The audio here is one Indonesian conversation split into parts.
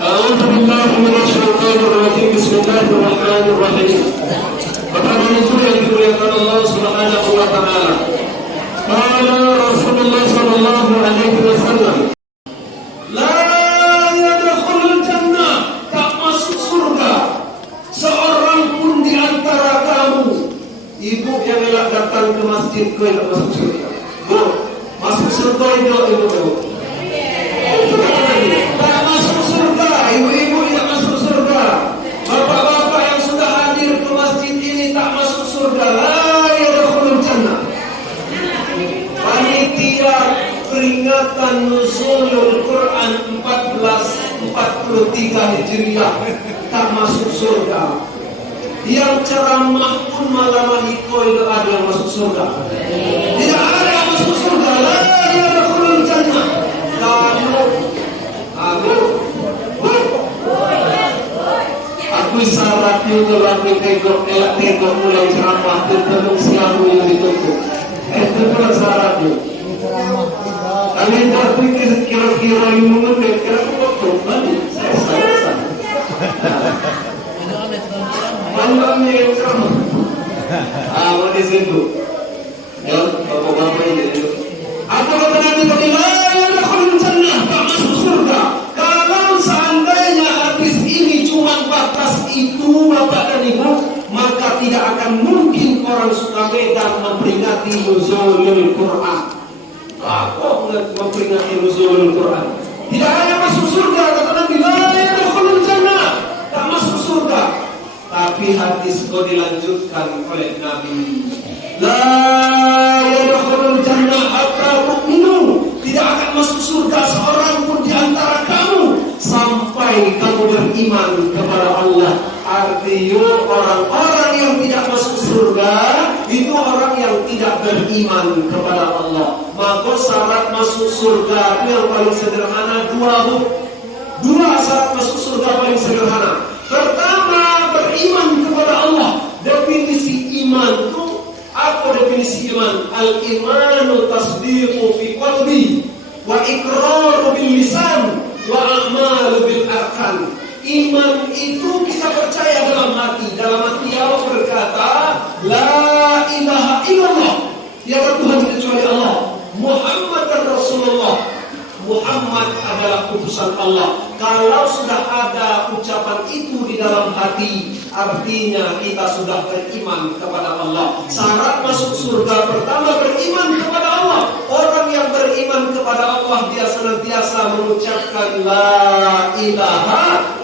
أعوذ بالله من الشيطان الرجيم. بسم الله الرحمن الرحيم. Pertama nuzul yang dimuliakan Allah Subhanahu wa taala. Qala Rasulullah sallallahu alaihi wasallam, la yadkhulul jannah, tak masuk surga seorang pun di antara kamu. Ibu yang elak datang ke masjid kau tidak masuk surga. Bu, masuk surga ibu. Tak masuk surga, ibu-ibu tidak masuk surga. Bapak-bapak yang sudah hadir ke masjid ini tak masuk surga. La yadkhulul jannah. Panitia peringatan nuzulul Quran 1443 Hijriah tak masuk surga. Yang ceramah pun malam itu ada yang masuk surga. Tidak ada yang masuk surga. La yadkhulul jannah. Aku syaratnya kalau aku tengok mulai ceramah tentang siapa yang ditutup. Itu pun syaratnya. Kalian berpikir kira-kira yang mengenai kira-kira balik. Saya. Malamnya yang ceramah. Apa di situ? Ya, bapak-bapak ini. Apa kata Nabi tadi? La yadkhulul jannah, tak masuk surga. Kalau seandainya hadis ini cuma batas itu Bapak dan Ibu, maka tidak akan mungkin orang Sukamedan memperingati nuzulul Quran. Apa memperingati nuzulul Quran? Tidak hanya masuk surga, kata Nabi, la yadkhulul jannah, tak masuk surga. Tapi hadis itu dilanjutkan oleh Nabi, la yadkhulul jannah hatta tu'minu, tidak akan masuk surga seorang pun di antara kamu sampai kamu beriman kepada Allah. Artinya orang-orang yang tidak masuk surga itu orang yang tidak beriman kepada Allah. Maka syarat masuk surga yang paling sederhana dua syarat masuk surga paling sederhana. Pertama, beriman kepada Allah. Definisi iman itu apa definisi iman? Al-imanu tasdiqu fi qalbi wa iqraru bil lisan wa a'malu bil arkan. Iman itu kita percaya dalam hati. Dalam hati Allah berkata, la ilaha illallah, tiada Tuhan kecuali Allah. Muhammad dan Rasulullah. Muhammad adalah utusan Allah. Kalau sudah ada ucapan itu di dalam hati, artinya kita sudah beriman kepada Allah. Syarat masuk surga pertama beriman kepada Allah. Orang yang beriman kepada Allah dia senantiasa mengucapkan la ilaha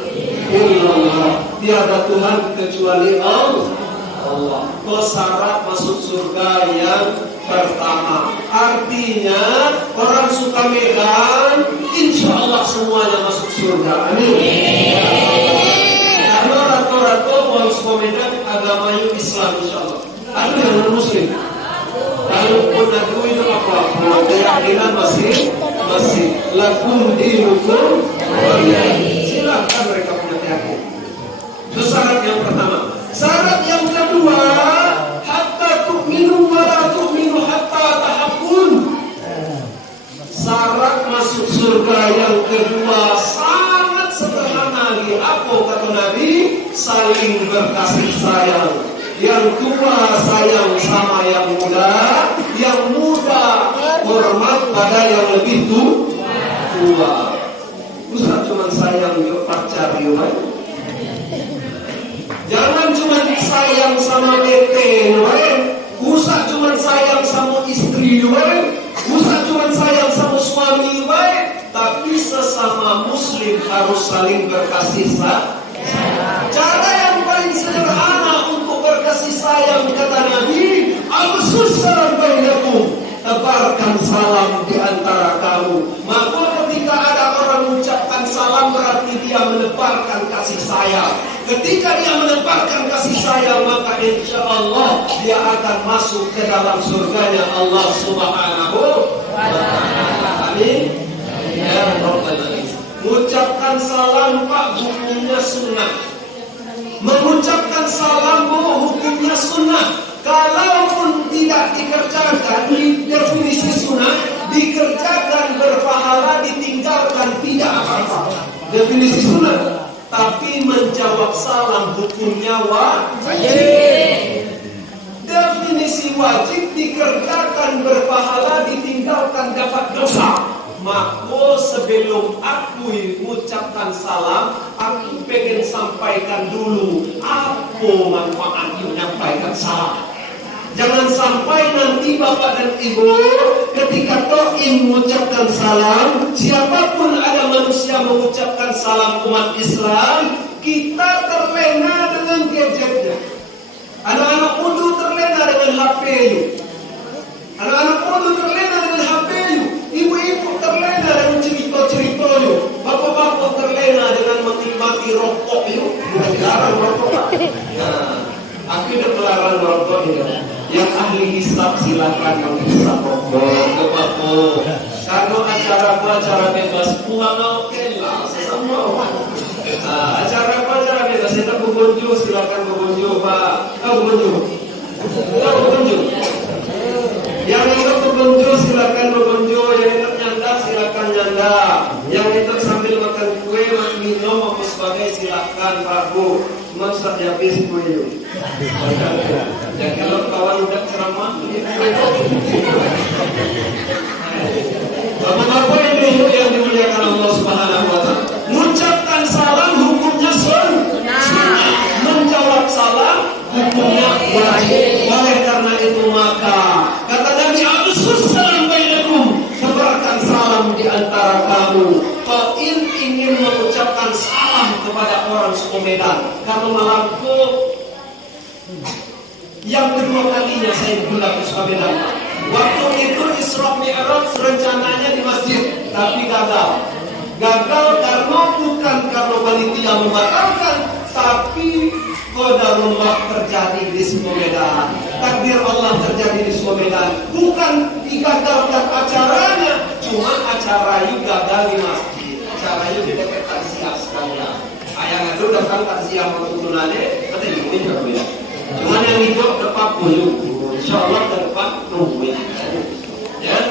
illallah, tiada Tuhan kecuali Allah. Itu syarat masuk surga yang pertama. Artinya orang Sukamedan insya Allah semuanya masuk surga. Amin. Karena rata-rata orang Sukamedan agamanya Islam insya Allah. Ada yang non Muslim. Kalaupun aku itu apa? Keyakinan masih lakum dinukum waliyadin. Silakan mereka punya keyakinan. Itu syarat yang pertama. Syarat yang kedua, hatta tu'minu wa la tu'minu hatta tahabbun. Syarat masuk surga yang kedua sangat sederhana. Apa kata Nabi? Saling berkasih sayang. Yang tua sayang sama yang muda, yang muda hormat pada yang lebih tua. Usah cuma sayang ke pacar juga. Jangan cuma sayang sama bete, usah cuma sayang sama istri, usah cuma sayang sama suami, tapi sesama Muslim harus saling berkasih sayang. Cara yang paling sederhana untuk berkasih sayang kata Nabi, afsus salam bainakum, tebarkan salam di antara kamu. Maka ketika ada orang mengucapkan salam berarti dia menebarkan kasih sayang. Ketika dia menebarkan kasih sayang, maka insya Allah dia akan masuk ke dalam surganya Allah Subhanahu wa ta'ala. Amin. Ya Rabbal alamin. Mengucapkan salam Pak hukumnya sunnah. Mengucapkan salam hukumnya sunnah. Kalaupun tidak dikerjakan di definisi sunnah, dikerjakan berpahala, ditinggalkan tidak apa-apa. definisi sunat. Tapi menjawab salam hukumnya wajib. Definisi wajib dikerjakan berpahala, ditinggalkan dapat dosa. Maka sebelum aku mengucapkan salam, aku pengen sampaikan dulu apa manfaat menyampaikan salam. Jangan sampai nanti bapak dan ibu ketika to'im mengucapkan salam, siapapun ada manusia mengucapkan salam umat Islam, kita terlena dengan gadgetnya. Anak-anak muda terlena dengan HP. Anak-anak muda terlena dengan HP. Ibu-ibu terlena dengan cerita-cerita. Bapak-bapak terlena dengan menikmati rokok. Bukan dilarang rokok. Aku udah melarang rokok. Yang ahli hisab silakan menghisab rokok. Bapak. Kalau acara bebas pulang oke lah. Semua acara bebas. Kita berkunjung, silakan berkunjung Pak. Kau berkunjung. Yang itu berkunjung silakan berkunjung. Yang itu nyanda silakan nyanda. Yang itu sambil makan kue, minum apa sebagainya silakan Pak Bu. Masa habis kue. Ya kalau kawan udah ceramah, bapak-bapak ibu yang dimuliakan Allah Subhanahu wa Ta'ala, mengucapkan salam hukumnya sunnah, menjawab salam hukumnya wajib. Oleh karena itu maka kata Nabi Salam bainakum, sebarkan salam di antara kamu. Kalau ingin mengucapkan salam kepada orang suku Medan, karena malamku yang kedua kalinya saya pulang ke Sukabumi. Waktu itu Isra Mi'raj rencananya di masjid, tapi gagal. Gagal karena bukan karena panitia membatalkan, tapi qadarullah terjadi di Sukabumi. Takdir Allah terjadi di Sukabumi. Bukan digagalkan acaranya, cuma acara itu gagal di masjid. Acara itu di dekat takziah sekalian. Ayah itu datang takziah waktu tunane, nanti dibuat juga ya. Cuman yang itu tepat buyuk, insya Allah tepat nungguin. Ya.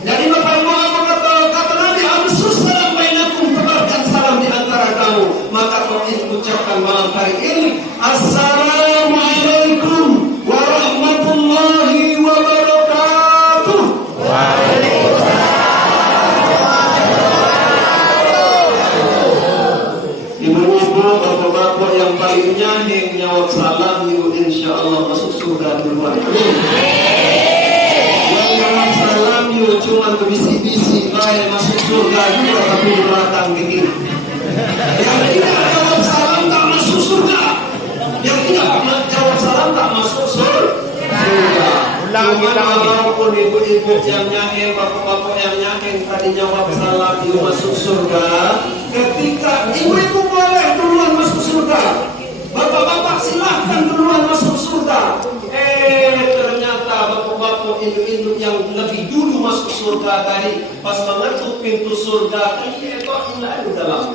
Jadi Bapak Ibu apa kata Nabi Salam bainakum, tebarkan salam di antara kamu. Maka kalau ucapkan malam hari ini, Assalamualaikum warahmatullahi wabarakatuh. Ibu-ibu, bapak-bapak yang paling nyaning nyawab salam yuk insya Allah masuk surga duluan. Yang nyawab salam yuk cuma berbisi-bisi baik masuk surga juga tapi di belakang gitu. Yang tidak jawab salam tak masuk surga. Yang tidak jawab salam tak masuk surga. Walaupun ibu-ibu yang nyahin, bapak-bapak yang nyahin tadi jawab salam yuk masuk surga. Ketika ibu-ibu boleh duluan masuk surga, bapak-bapak silahkan duluan masuk surga. Ternyata bapak-bapak induk-induk yang lebih dulu masuk surga tadi, pas mengetuk pintu surga, ini kok ini dalam.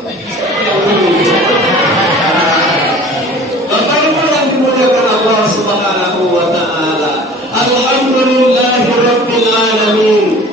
Bapak-bapak yang dimuliakan Allah Subhanahu wa Ta'ala, Alhamdulillahirabbil alamin.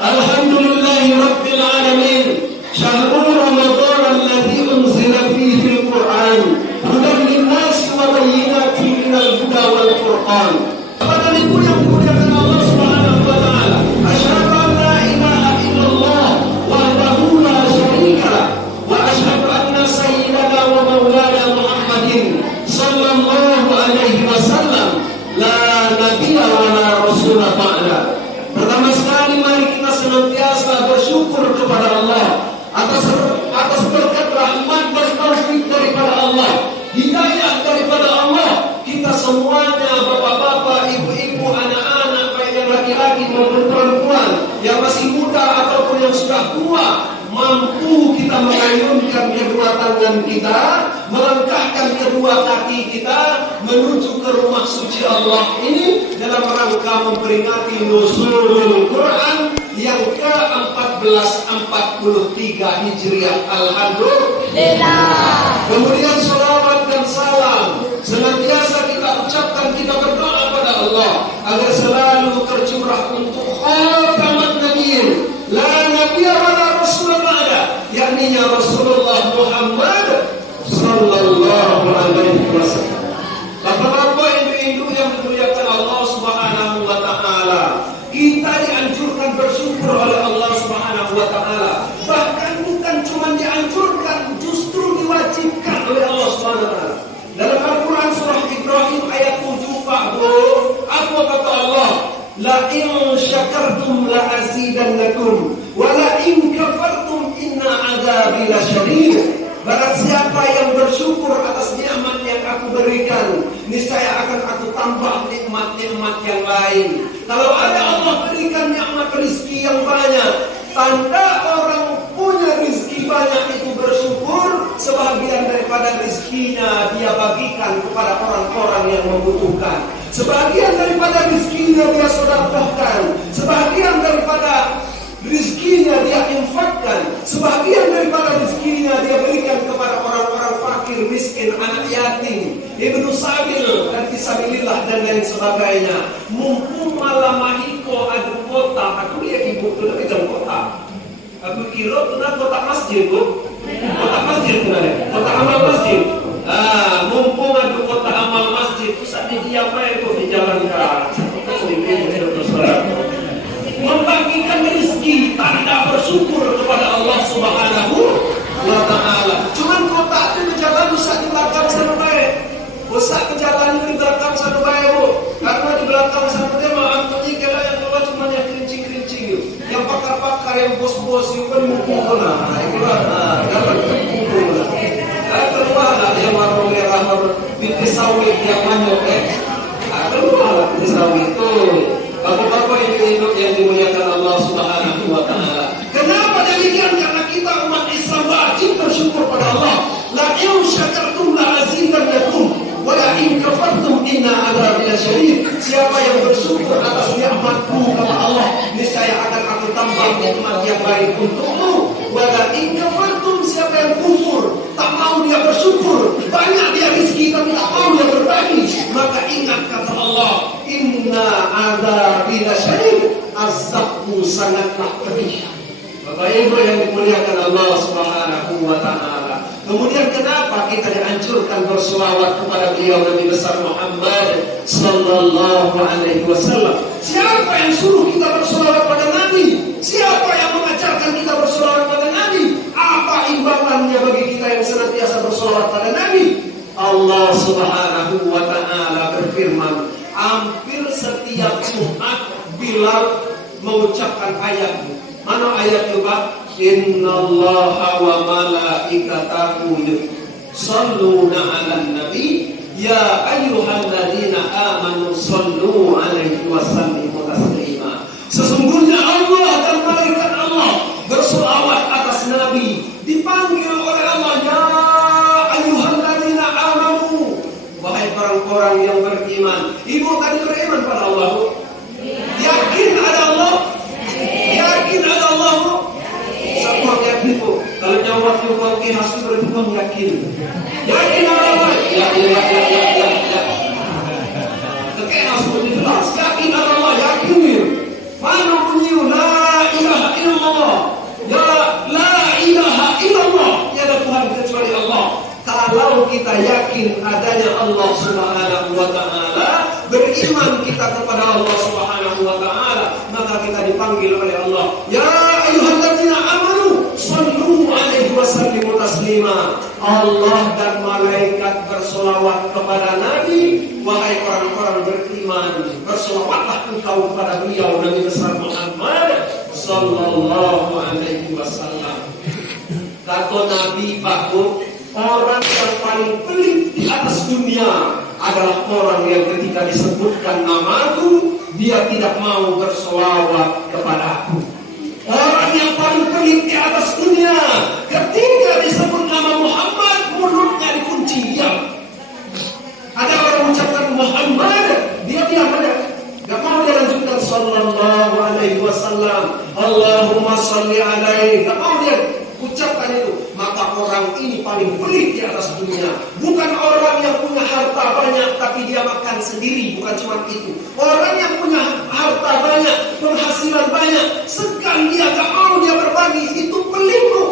Alhamdulillahirabbil alamin. Syahrul Ramadan alladzi unzila fihi al-Qur'an hudan lin-nas wa bayyinatin minal huda wal furqan. Bapak Ibu yang dimuliakan Allah Subhanahu wa Ta'ala, asyhadu an la ilaha illallah wahdahu la syarika lah wa asyhadu anna sayyidana wa maulana Muhammadin sallallahu alaihi wasallam la nabiyya wa la rasula ba'da. Pertama sekali mari kita senantiasa bersyukur kepada Allah atas berkat rahmat dan taufik daripada Allah, hidayah daripada Allah. Kita semuanya bapak-bapak, ibu-ibu, anak-anak, baik yang laki-laki maupun perempuan, yang masih muda ataupun yang sudah tua, mampu kita mengayunkan kedua tangan kita, melangkahkan kedua kaki kita menuju ke rumah suci Allah ini dalam rangka memperingati nuzulul Quran yang ke-1443 Hijriah. Alhamdulillah. Kemudian salawat dan salam senantiasa kita ucapkan, kita berdoa pada Allah agar selalu tercurah untuk khatamat nabiyyin la nabiyya wa la rasul ba'da, yakni azidannakum wa la in kafartum inna adzabi lasyadid. Barang siapa yang bersyukur atas nikmat yang aku berikan, niscaya akan aku tambah nikmat-nikmat yang lain. Kalau ada Allah berikan nikmat rezeki yang banyak, tanda orang punya rezeki banyak itu bersyukur, sebagian daripada rezekinya dia bagikan kepada orang-orang yang membutuhkan. Sebagian daripada rezekinya dia sedekahkan, sebagian daripada rezekinya dia infakkan, sebagian daripada rezekinya dia berikan kepada orang-orang fakir, miskin, anak yatim, ibnu sabil dan fisabilillah dan lain sebagainya. Mumpung malam mahiko adu kota, aku lihat ibu tu nak jam kota. Aku kira tu nak kota masjid bu, kota masjid tu nak, kota amal masjid. Mumpung adu kota amal masjid, pusat dia apa itu di jalan kaki. Membagikan rezeki, tanda bersyukur kepada Allah Subhanahu wa Ta'ala. Cuman kota itu berjalan usah di belakang sana baik, usah berjalan di belakang sana baik bu. Karena di belakang sana dia maaf tu kira yang keluar cuma yang kerincing-kerincing, yang pakar-pakar, yang bos-bos itu kan mumpung lah. Jangan mumpung lah. Keluar lah yang warung merah, binti sawit yang manyok keluar lah binti sawit itu. Bapak-bapak ibu-ibu yang dimuliakan Allah Subhanahu wa Ta'ala. Kenapa demikian? Karena kita umat Islam wajib bersyukur pada Allah. La in syakartum la azidannakum wa la in kafartum inna adzabi lasyadid. Siapa yang bersyukur atas nikmatku kepada Allah, niscaya akan aku tambah nikmat yang baik untukmu. Wa la in kafartum, siapa yang kufur, tak mau dia bersyukur, banyak dia rezeki tapi tak mau dia berbagi, maka ingat kata Allah, inna adzabi lasyadid, azabku sangatlah pedih. Bapak Ibu yang dimuliakan Allah Subhanahu wa Ta'ala. Kemudian kenapa kita dianjurkan berselawat kepada beliau Nabi besar Muhammad sallallahu alaihi wasallam? Siapa yang suruh kita berselawat pada Nabi? Siapa yang mengajarkan kita berselawat pada Nabi? Apa imbalannya bagi kita yang senantiasa berselawat pada Nabi? Allah Subhanahu wa Ta'ala berfirman, hampir setiap Jumat Bilal mengucapkan ayat. Mana ayat itu Pak? Innallaha wa malaikatahu yusholluna 'alan nabi ya ayyuhalladzina amanu shollu 'alaihi wa sallimu taslima. Sesungguhnya Allah dan malaikat Allah berselawat atas Nabi. Dipanggil oleh Allah, ya ayyuhalladzina amanu, wahai orang-orang yang beriman. Ibu tadi beriman pada Allah, Bu? Yakin ada Allah? Yakin ada Allah, Bu? Semua yakin, Bu. Kalau jawab itu kau hasil berarti kau yakin. Yakin ada Allah? Ya. Tekena semua jelas. Yakin ada Allah, yakin. Mana bunyi la ilaha illallah? Ya la ilaha illallah. Tiada Tuhan kecuali Allah. Kalau kita yakin adanya Allah Subhanahu wa Ta'ala, beriman kita kepada Allah Subhanahu wa Ta'ala, maka kita dipanggil oleh Allah, ya ayyuhalladzina amanu shallu 'alaihi wa sallimu taslima. Allah dan malaikat bersolawat kepada Nabi. Wahai orang-orang beriman, bersolawatlah engkau kepada beliau Nabi besar Muhammad sallallahu alaihi wasallam. Kata Nabi Pak Bu, orang yang paling pelit di atas dunia adalah orang yang ketika disebutkan namaku, dia tidak mau bersolawat kepada aku. Orang yang paling pelit di atas dunia, ketika disebut nama Muhammad, mulutnya dikunci, diam. Ada orang mengucapkan Muhammad, dia diam aja. Gak mau dia lanjutkan sallallahu alaihi wasallam, Allahumma salli alaihi. Gak mau dia ucapkan itu. Maka orang ini paling pelit di atas dunia. Bukan orang yang punya harta banyak tapi dia makan sendiri, bukan cuma itu. Orang yang punya harta banyak, penghasilan banyak, sekali dia gak mau dia berbagi, itu pelit Bu.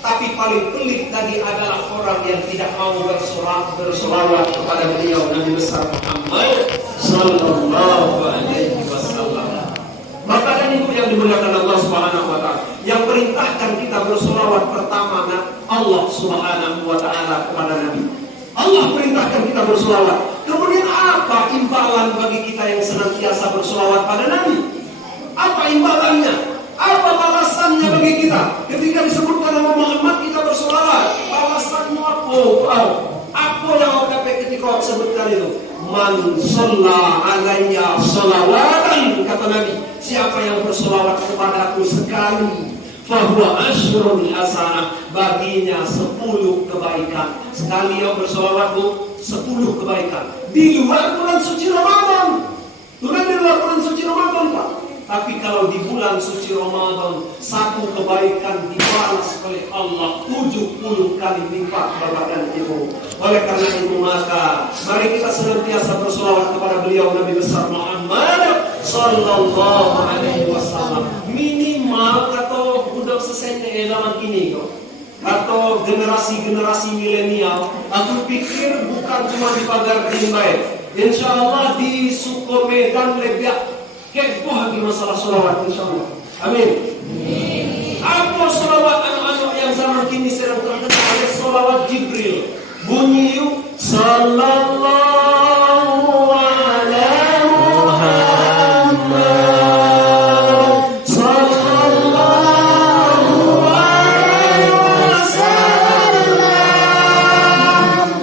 Tapi paling pelit tadi adalah orang yang tidak mau bersolawat kepada beliau Nabi besar Muhammad sallallahu alaihi wasallam. Bapak dan Ibu yang dimuliakan Allah Subhanahu wa Ta'ala, yang perintahkan kita bersolawat pertama Allah Subhanahu wa Ta'ala kepada Nabi. Allah perintahkan kita bersolawat. Kemudian apa imbalan bagi kita yang senantiasa bersolawat pada Nabi? Apa imbalannya? Apa balasannya bagi kita? Ketika disebutkan nama Muhammad kita bersolawat, balasannya apa? Apa yang kau dapat ketika kau sebutkan itu? Man sholla alayya sholawatan, kata Nabi, siapa yang bersolawat kepadaku sekali, fahuwa asyrul hasanah, baginya 10 kebaikan. Sekali yang bersolawat 10 kebaikan. Di luar bulan suci Ramadan. Bukan di luar bulan suci Ramadan, Pak. Tapi kalau di bulan suci Ramadan, 1 kebaikan dibalas oleh Allah 70 kali lipat, Bapak dan Ibu. Oleh karena itu maka mari kita senantiasa bersolawat kepada beliau Nabi besar Muhammad sallallahu alaihi wasallam. Minimal atau budak sesenya zaman ini kok, atau generasi-generasi milenial, aku pikir bukan cuma di pagar Rimbai, insya Allah di Sukomedan Lebak kepoh di masalah solawat, insya Allah. Amin. Apa solawat anak-anak yang zaman kini sedang terkenal? Ada solawat Jibril. Bunyi yuk, sallallahu ala Muhammad, sallallahu alaihi wasallam,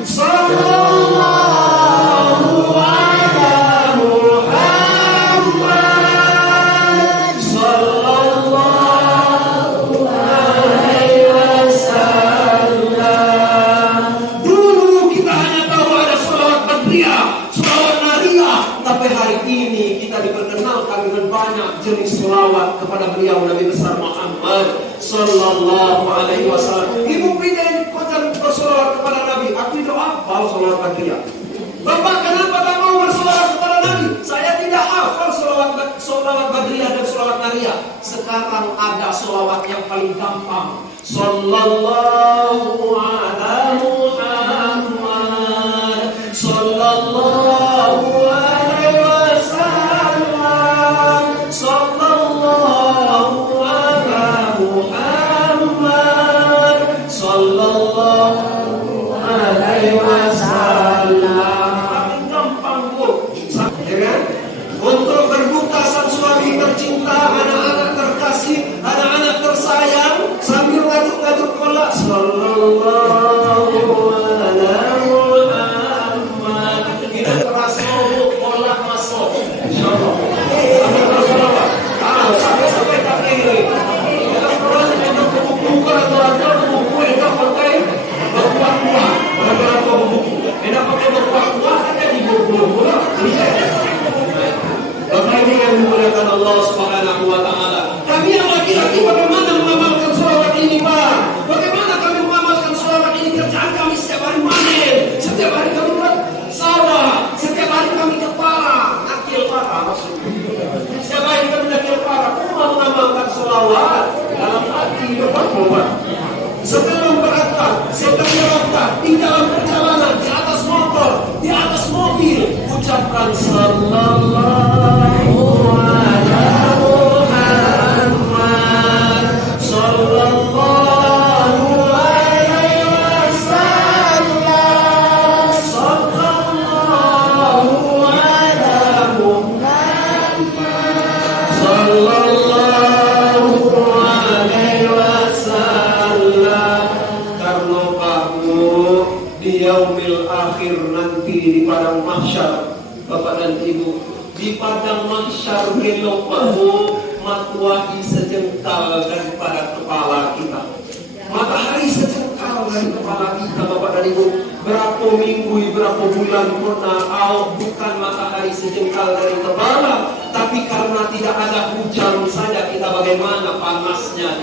sallallahu ala Muhammad, sallallahu alaihi wasallam. Dulu kita hanya tahu ada selawat badriyah, selawat nariyah, tapi hari ini kita diperkenalkan dengan banyak jenis selawat kepada beliau Nabi besar Muhammad sallallahu alaihi wasallam. Ibu kita yang berselawat kepada Nabi, aku itu hafal selawat badriyah. Bapak kenapa tak mau berselawat kepada Nabi? Saya tidak hafal selawat badriyah dan selawat nariyah. Sekarang ada selawat yang paling gampang. Sallallahu ala Muhammad, sallallahu alaihi wasallam, sallallahu ala Muhammad, sallallahu alaihi wasallam. Paling gampang Bu, ya kan? Untuk berbuka sang suami tercinta, anak-anak terkasih, anak-anak tersayang, sambil ngaduk-ngaduk kolak, sallallahu ala Muhammad. Kita terasa kolak masuk, insyaallah. Sampai tak kiri. Kita perlu untuk buku atau buku yang pakai berkuah-kuah, beberapa buku. Enak pakai berkuah-kuah saja di buku. Bapak ini yang dimuliakan Allah Subhanahu wa taala. Kami yang laki-laki bagaimana mengamalkan selawat ini, Pak? Bagaimana kami mengamalkan selawat ini? Kerjaan kami setiap hari manen, setiap hari kami buat sawah, setiap hari kami ke para, nakil para maksudnya. Setiap hari kami nakil para, mau mengamalkan selawat dalam hati depan Tuhan. Sebelum berangkat, sebelum berangkat, di dalam perjalanan, di atas motor, di atas mobil, ucapkan sallallahu ala Muhammad, sallallahu alaihi wasallam, sallallahu ala Muhammad, sallallahu alaihi wasallam. Karena kamu di yaumil akhir nanti di padang mahsyar, Bapak dan Ibu, di padang mahsyar gelok kamu matwahi sejengkal daripada kepala kita. Matahari sejengkal dari kepala kita, Bapak dan Ibu. Berapa minggu, berapa bulan pernah bukan matahari sejengkal dari kepala, tapi karena tidak ada hujan saja kita bagaimana panasnya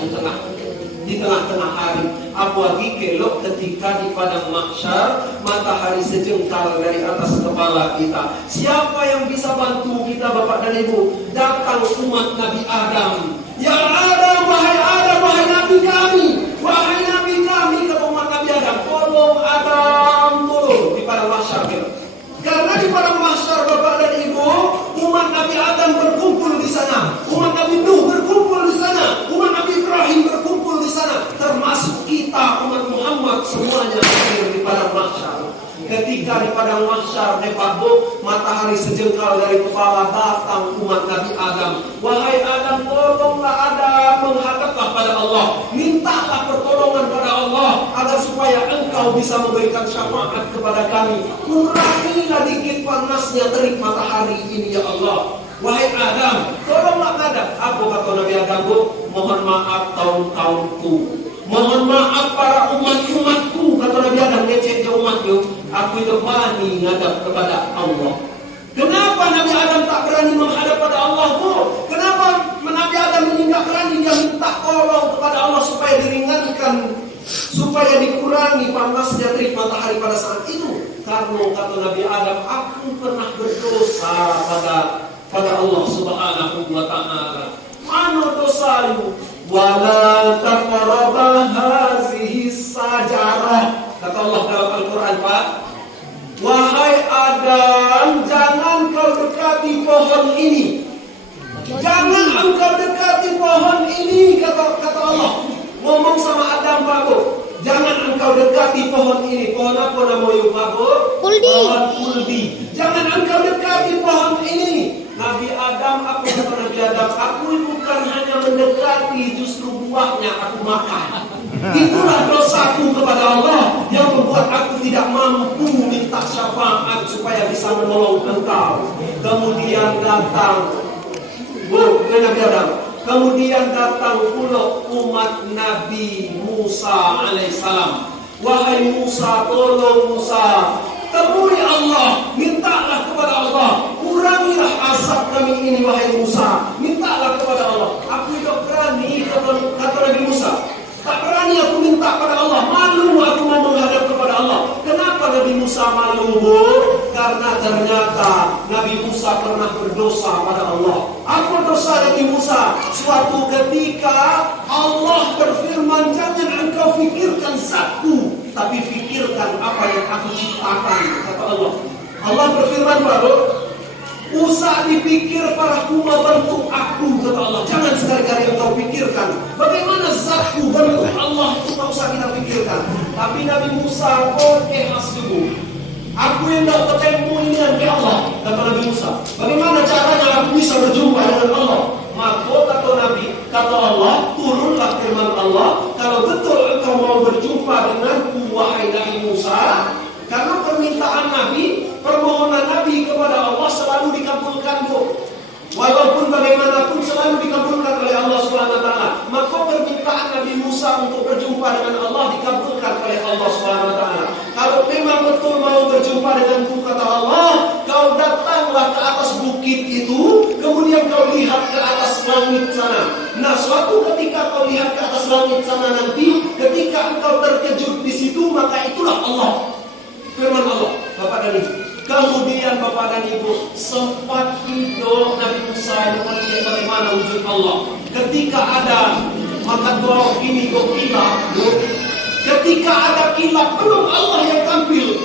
di tengah-tengah hari. Apalagi kelok ketika di padang mahsyar matahari sejengkal dari atas kepala kita. Siapa yang bisa bantu kita, Bapak dan Ibu? Datang umat Nabi Adam. Ya Adam, wahai Nabi kami, wahai Nabi kami, ke umat Nabi Adam, tolong Adam turun di padang mahsyar kita. Karena di padang mahsyar, Bapak dan Ibu, umat Nabi Adam berkumpul di sana, umat Nabi Nuh berkumpul di sana, umat Nabi Ibrahim berkumpul di sana, termasuk kita umat Muhammad semuanya hadir di padang mahsyar. Ketika di padang mahsyar nepadu matahari sejengkal dari kepala, datang umat Nabi Adam. Wahai Adam, tolonglah Adam. menghadaplah pada Allah, mintalah pertolongan pada Allah agar supaya engkau bisa memberikan syafaat kepada kami. Kurangilah dikit panasnya terik matahari ini ya Allah. Wahai Adam, tolonglah Adam. Apa kata Nabi Adam? Mohon maaf tahun-tahunku, mohon maaf para umat-umatku. Kata Nabi Adam, ngecek umatku. Aku itu berani ngadap kepada Allah. Kenapa Nabi Adam tak berani menghadap pada Allah, Bu? Kenapa Nabi Adam ini tak berani? Dia minta tolong kepada Allah supaya diringankan, supaya dikurangi panasnya terik matahari pada saat itu. Karena kata Nabi Adam, aku pernah berdosa pada Allah Subhanahu wa Ta'ala. Mana dosamu? Wala taqraba hazihi sajarah. Kata Allah dalam Al-Quran, Pak, wahai Adam, jangan kau dekati pohon ini. Jangan engkau dekati pohon ini, kata Allah. Ngomong sama Adam, Pak Bu. Jangan engkau dekati pohon ini. Pohon apa namanya, Pak Bu? Pohon kuldi. Jangan engkau dekati pohon ini. Nabi Adam, apa kata Nabi Adam? Aku bukan hanya mendekati, justru buahnya aku makan. Itulah dosaku kepada Allah yang membuat aku tidak mampu minta syafaat supaya bisa menolong engkau. Kemudian datang Nabi Adam. Kemudian datang pula umat Nabi Musa alaihissalam. Wahai Musa, tolong Musa, temui Allah, mintalah kepada Allah, kurangilah asap kami ini wahai Musa. Mintalah kepada Allah. Aku tidak berani, kata Nabi Musa. Tak berani aku minta pada Allah. Malu aku mau menghadap kepada Allah. Kenapa Nabi Musa malu? Karena ternyata Nabi Musa pernah berdosa pada Allah. Apa dosa Nabi Musa? Suatu ketika Allah berfirman, jangan engkau fikirkan zatku, tapi fikirkan apa yang aku ciptakan, kata Allah. Allah berfirman baru, usah dipikir para kuma bentuk aku, kata Allah. Jangan sekali-kali engkau pikirkan bagaimana zatku bentuk Allah, itu tak usah kita pikirkan. Tapi Nabi Musa, oke hasbuh, aku yang tak ketemu ini dengan Allah, kata Nabi Musa. Bagaimana caranya aku bisa berjumpa dengan Allah? Maka kata Nabi, kata Allah, turunlah firman Allah, kalau betul engkau mau berjumpa denganku wahai Nabi Musa. Karena permintaan Nabi, permohonan Nabi kepada Allah selalu dikabulkan, Bu. Walaupun bagaimanapun selalu dikabulkan oleh Allah Subhanahu wa Ta'ala. Maka permintaan Nabi Musa untuk berjumpa dengan Allah dikabulkan oleh Allah Subhanahu wa Ta'ala. Kalau memang betul mau berjumpa denganku, kata Allah, kau datanglah ke atas bukit itu, kemudian kau lihat ke atas langit sana. Nah, suatu ketika kau lihat ke atas langit sana nanti, ketika engkau terkejut di situ, maka itulah Allah. Firman Allah, Bapak dan Ibu. Kemudian Bapak dan Ibu, sempat hidup Nabi Musa yang melihat bagaimana wujud Allah. Ketika ada, maka doa ini kilat. Ketika ada kilat, belum Allah yang tampil.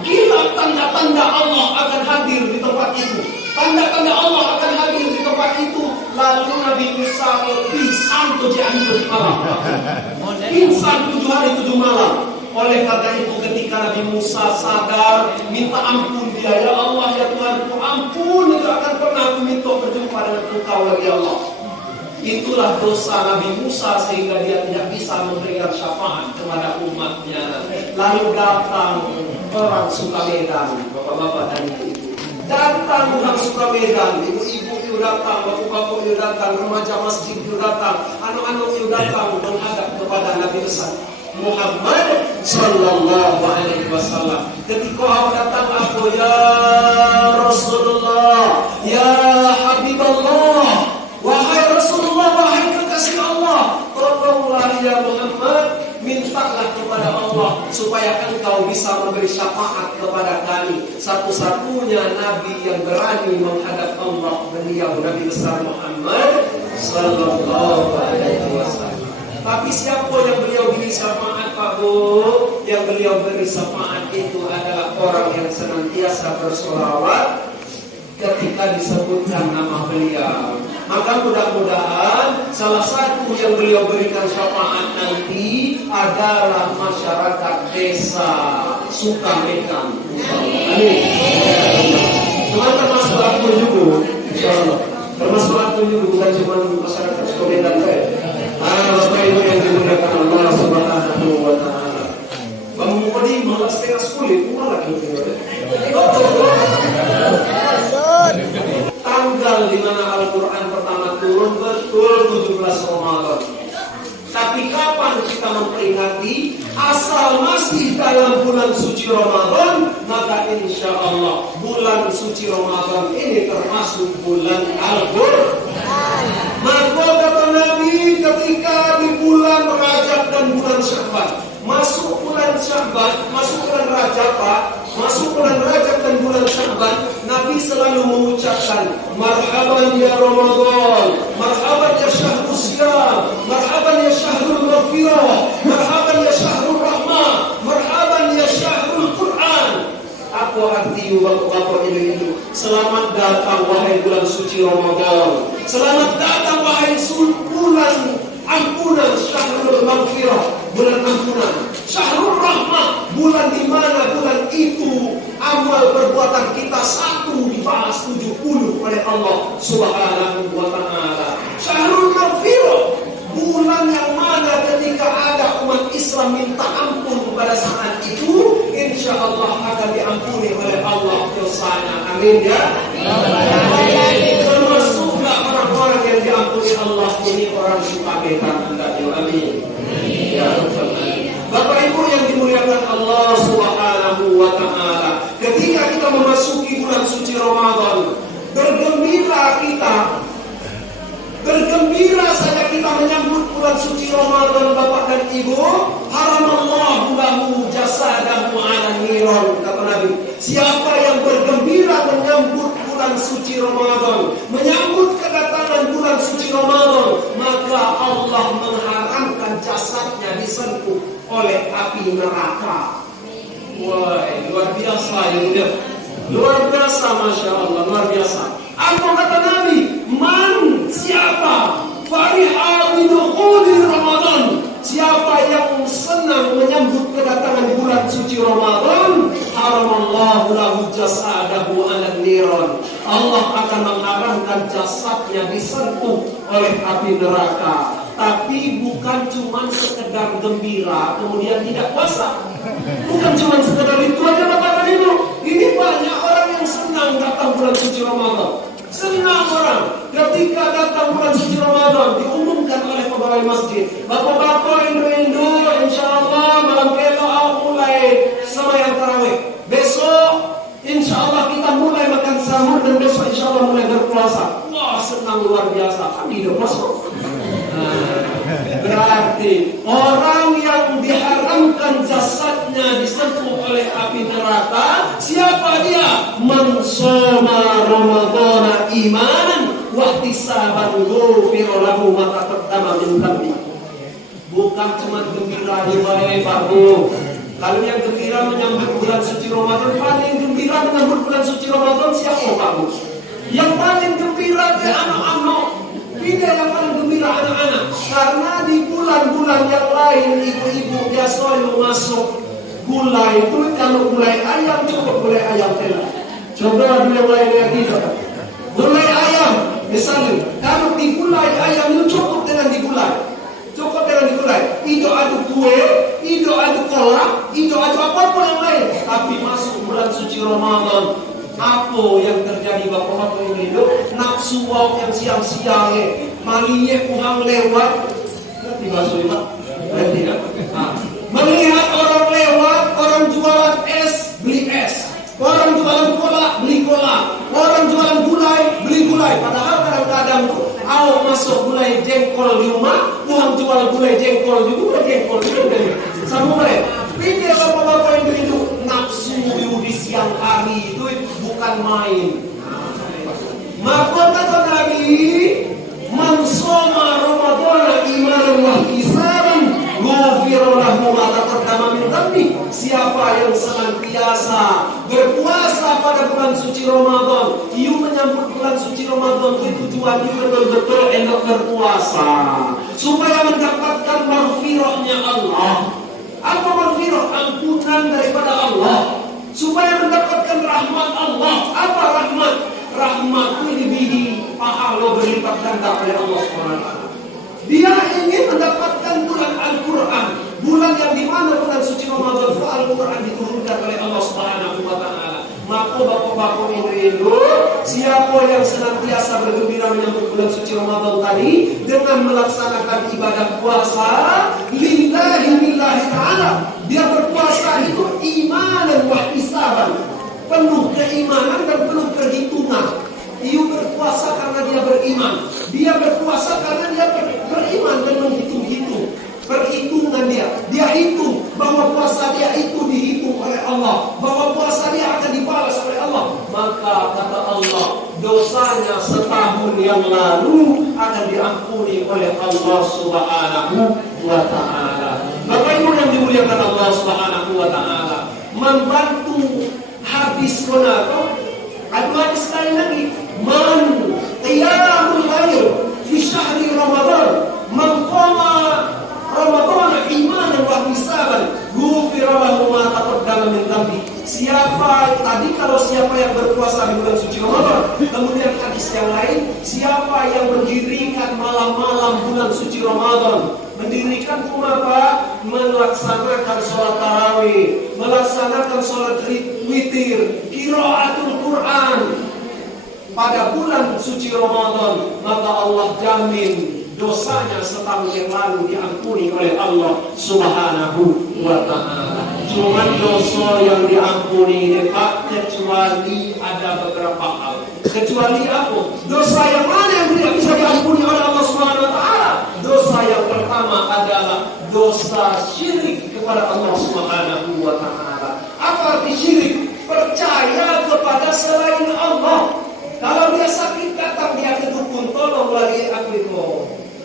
Kilat tanda-tanda Allah akan hadir di tempat itu. Tanda-tanda Allah akan hadir di tempat itu. Lalu Nabi Musa pingsan 7 hari 7 malam. Pingsan 7 hari 7 malam. Oleh karena itu ketika Nabi Musa sadar, minta ampun dia, ya Allah, ya Tuhanku, ampun, tidak akan pernah aku minta berjumpa dengan engkau lagi Allah. Itulah dosa Nabi Musa sehingga dia tidak bisa memberikan syafaat kepada umatnya. Lalu datang orang Sukamedan, bapak-bapak dan ibu. Datang orang Sukamedan, ibu-ibu datang, bapak-bapak datang, remaja masjid datang, anak-anak datang menghadap kepada Nabi besar Muhammad sallallahu alaihi wasallam. Ketika awak datang, aku ya Rasulullah, ya Habibullah, wahai Rasulullah, wahai kekasih Allah, tolonglah ya Muhammad, mintalah kepada Allah supaya engkau bisa memberi syafaat kepada kami. Satu-satunya Nabi yang berani menghadap Allah, beliau Nabi besar Muhammad sallallahu alaihi wasallam. Tapi siapa yang beliau beri syafaat, Pak Bu? Yang beliau beri syafaat itu adalah orang yang senantiasa bersolawat ketika disebutkan nama beliau. Maka mudah-mudahan salah satu yang beliau berikan syafaat nanti adalah masyarakat desa Sukamedan. Amin. Cuma termasuk aku juga, insyaallah. Termasuk aku juga, bukan cuma masyarakat Sukamedan saja. Bapak Ibu yang dimuliakan Allah Subhanahu wa taala. Bangun pagi malah setengah 10 pulang lagi. Tanggal di mana Al-Qur'an pertama turun betul 17 Ramadan. Tapi kapan kita memperingati? Asal masih dalam bulan suci Ramadan, maka insya Allah bulan suci Ramadan ini termasuk bulan Al-Qur'an. Maka kata Nabi, ketika di bulan Rajab dan bulan Sya'ban, masuk bulan Sya'ban, masuk bulan Rajab, masuk bulan Rajab dan bulan Sya'ban, Nabi selalu mengucapkan marhaban ya Ramadan, marhaban ya syahrul siyam, marhaban ya syahrul maghfirah, marhaban ya syahrul rahmah, marhaban ya syahrul Quran. Apa arti bapak-bapak ini? Selamat datang wahai bulan suci Ramadan. Selamat datang wahai bulan ampunan, syahrul maghfirah, bulan ampunan. Syahrul rahmah, bulan di mana bulan itu amal perbuatan kita satu dibalas 70 oleh Allah Subhanahu wa taala. Syahrul maghfirah, bulan yang mana ketika ada umat Islam minta ampun pada saat itu, insya Allah akan diampuni oleh Allah dosanya. Amin ya. Termasuklah orang-orang yang diampuni Allah ini orang sebagai tanda. Amin. Ya Rabbal. Bapak Ibu yang dimuliakan Allah Subhanahu wa taala, ketika kita memasuki bulan suci Ramadan, bergembira saja kita menyambut bulan suci Ramadan, Bapak dan Ibu. Haramallahu lahu jasadahu 'ala niran, kata Nabi. Siapa yang bergembira menyambut bulan suci Ramadan, menyambut kedatangan bulan suci Ramadan, maka Allah mengharamkan jasadnya disentuh oleh api neraka. Wah, luar biasa ya, luar biasa, masya Allah, luar biasa. Apa kata Nabi? Man, siapa? Fariha bidukhuli Ramadan. Siapa yang senang menyambut kedatangan bulan suci Ramadan, haramallahu lahu jasadahu 'ala niran. Allah akan mengharamkan jasadnya disentuh oleh api neraka. Tapi bukan cuma sekedar gembira kemudian tidak puasa. Bukan cuma sekedar itu aja Bapak dan Ibu. Ini banyak orang yang senang datang bulan suci Ramadan. Senang orang ketika datang bulan suci Ramadan diumumkan oleh pegawai masjid, bapak-bapak Indo-Indo, insya Allah malam kelok mulai sembahyang tarawih. Besok insya Allah kita mulai makan sahur dan besok insya Allah mulai berpuasa. Wah, senang luar biasa. Kami udah masuk. Berarti orang yang diharamkan jasadnya disentuh oleh api neraka, siapa dia? Man shoma Ramadhana imanan wa ihtisaban ghufira lahu ma taqaddama min dhanbi. Bukan cuma gembira di baru. Kalau yang gembira menyambut bulan suci Ramadan, paling gembira menyambut bulan suci Ramadan siapa kamu? Yang paling gembira di anak-anak. Ini yang paling gembira anak-anak. Karena di bulan-bulan yang lain ibu-ibu biasa masuk gulai itu, kalau gulai ayam cukup gulai ayam telah. Coba dulu yang lain lagi saja. Gulai ayam misalnya, kalau di gulai ayam itu cukup dengan digulai. Cukup dengan digulai. Itu ada kue, itu ada kolak, itu ada apapun yang lain. Tapi masuk bulan suci Ramadan, apa yang terjadi bapak-bapak ini itu? Nafsu wau yang siang-siang malinya kurang lewat. Ngerti bahasa ini Pak? Ngerti kan? Melihat orang lewat, orang jualan es, beli es. Orang jualan cola, beli cola. Orang jualan gulai, beli gulai. Padahal kadang-kadang tuh awak masuk gulai jengkol di rumah, uang jual gulai jengkol juga jengkol juga. Sama mereka. Ini bapak-bapak itu nafsu di siang hari itu bukan main. Maka kata Nabi, man shoma Ramadhana imanan wa ihtisaban ghufira lahu ma taqaddama min dhanbi. Siapa yang senantiasa berpuasa pada bulan suci Ramadan, ia menyambut bulan suci Ramadan itu tujuannya betul-betul enak berpuasa supaya mendapatkan maghfirahnya Allah. Apa maghfirah? Ampunan daripada Allah. Supaya mendapatkan rahmat Allah. Apa rahmat? Rahmat itu dibihi pahala berlipat ganda oleh Allah SWT. Dia ingin mendapatkan bulan Al-Quran, bulan yang dimana bulan suci Ramadan itu Al-Quran diturunkan oleh Allah Subhanahu wa Ta'ala. Maka bapak-bapak yang rindu, siapa yang senantiasa bergembira menyambut bulan suci Ramadan tadi dengan melaksanakan ibadah puasa lillahi ta'ala, dia berpuasa itu imanan wa hisaban, penuh keimanan dan penuh perhitungan. Dia berpuasa karena dia beriman. Dia berpuasa karena dia beriman dan menghitung-hitung. Perhitungan dia hitung bahwa puasa dia itu dihitung oleh Allah, bahwa puasa dia akan dibalas oleh Allah. Maka kata Allah, dosanya setahun yang lalu akan diampuni oleh Allah Subhanahu wa Ta'ala. Bapak Ibu yang dimuliakan Allah Subhanahu wa Ta'ala, membantu habis monato. Ada hadis lain lagi, man qiyamul lail fi syahri Ramadan, man qama Ramadan imanan wa hisaban, ghufira lahu ma taqaddama min dhanbi. Siapa yang berpuasa di bulan suci Ramadan, kemudian hadis yang lain, siapa yang mendirikan malam-malam bulan suci Ramadan, mendirikan rumah apa? Melaksanakan sholat tarawih, melaksanakan sholat witir, qiraatul Quran pada bulan suci Ramadan, maka Allah jamin dosanya setahun yang lalu diampuni oleh Allah Subhanahu wa Ta'ala. Cuma dosa yang diampuni ini Pak, kecuali ada beberapa hal. Kecuali apa? Dosa yang mana yang tidak bisa diampuni oleh Allah Subhanahu wa Ta'ala? Dosa yang pertama adalah dosa syirik kepada Allah Subhanahu wa Ta'ala. Apa arti syirik? Percaya kepada selain Allah. Kalau dia sakit datang dia ke dukun, tolong lagi aku itu.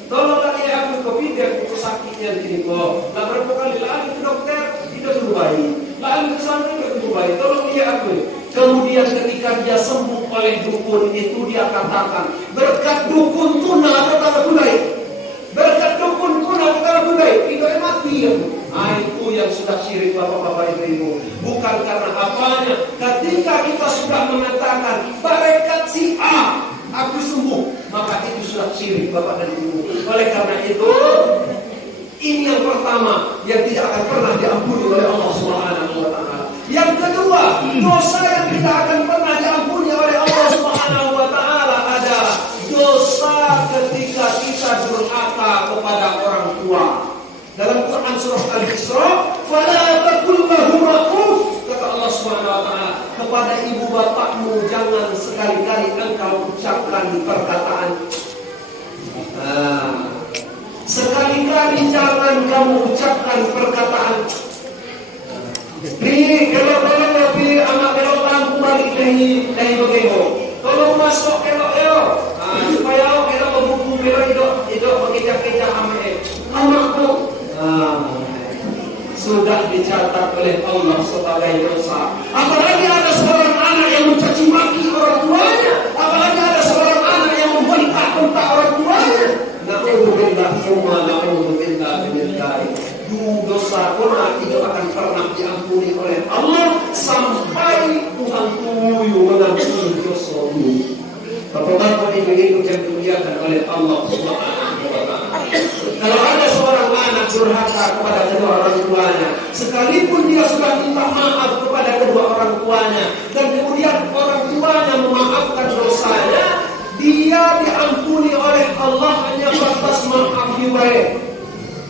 Tolong lagi aku ke bidan untuk sakitnya di kok. Nah berapa kali lagi ke dokter tidak dulu baik. Lalu ke sana tidak dulu baik. Tolong dia aku. Kemudian ketika dia sembuh oleh dukun itu dia katakan berkat dukun tuna atau tak budai. Berkat dukun tuna atau tak budai. Itu mati ya. Nah itu yang sudah syirik bapak-bapak ibu. Bukan karena apanya. Ketika kita sudah mengatakan berkat si A aku sembuh, maka itu sudah syirik bapak dan ibu. Oleh karena itu, ini yang pertama yang tidak akan pernah diampuni oleh Allah Subhanahu wa Ta'ala. Yang kedua, dosa yang tidak akan pernah diampuni oleh Allah Subhanahu wa Ta'ala adalah dosa ketika kita durhaka kepada orang tua. Dalam Quran surah Al-Isra, "Fala taqul lahum uff," kata Allah Subhanahu wa Ta'ala, kepada ibu bapakmu jangan sekali-kali engkau ucapkan perkataan. Sekali-kali jangan kamu ucapkan perkataan. Nih, kalau lebih anak kalau lampu balik dari bagaimana? Kalau masuk kalau supaya kita berhubung kalau itu mengejar-kejar amakku. Sudah dicatat oleh Allah sebagai dosa. Apalagi ada seorang anak yang mencaci maki orang tuanya, apalagi ada seorang anak yang membentak-bentak orang tuanya. Na'udzubillah summa na'udzubillah min dzalik. Dosa orang itu akan pernah diampuni oleh Allah sampai Tuhan tuyu mengampuni dosa. Bapak-bapak ibu-ibu yang dimuliakan oleh Allah Subhanahu wa Ta'ala. Kalau ada seorang anak durhaka kepada kedua orang tuanya, sekalipun dia sudah minta maaf kepada kedua orang tuanya, dan kemudian orang tuanya memaafkan dosanya, dia diampuni oleh Allah hanya batas maaf baik.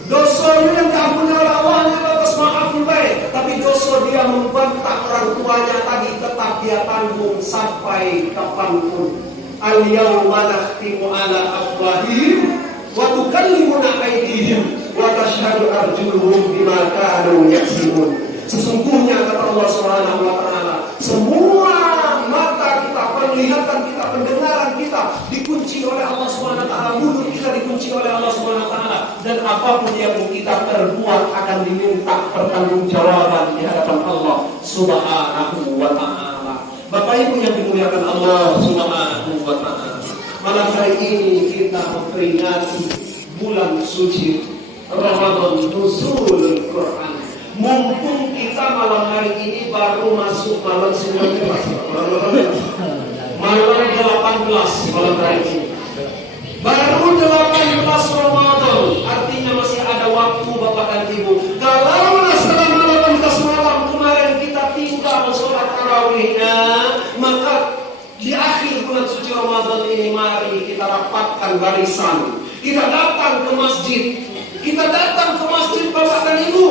Dosa yang diampuni oleh Allah hanya batas maaf baik, tapi dosa dia membantah orang tuanya tadi tetap dia tanggung sampai kapanpun. Al-yawma nakhtimu ala afwahihim wa tukallimuna aydihim wa tashhadu arjuluhum bima kanu yaksibun. Sesungguhnya kata Allah Subhanahu wa Ta'ala, semua mata kita, penglihatan kita, pendengaran kita dikunci oleh Allah Subhanahu wa Ta'ala, mulut kita dikunci oleh Allah Subhanahu wa Ta'ala, dan apapun yang kita perbuat akan diminta pertanggungjawaban di hadapan Allah Subhanahu wa Ta'ala. Bapak Ibu yang dimuliakan Allah Subhanahu wa Ta'ala, malam hari ini kita memperingati bulan suci Ramadan, nuzulul Quran. Mumpung kita malam hari ini baru masuk malam 19, malam 18 malam hari ini. Baru 18 Ramadan. waktu Bapak dan Ibu. Kalau selama 18 malam kemarin kita tinggal sholat tarawihnya, maka di akhir bulan suci Ramadan ini mari kita rapatkan barisan. Kita datang ke masjid. Kita datang ke masjid Bapak dan Ibu.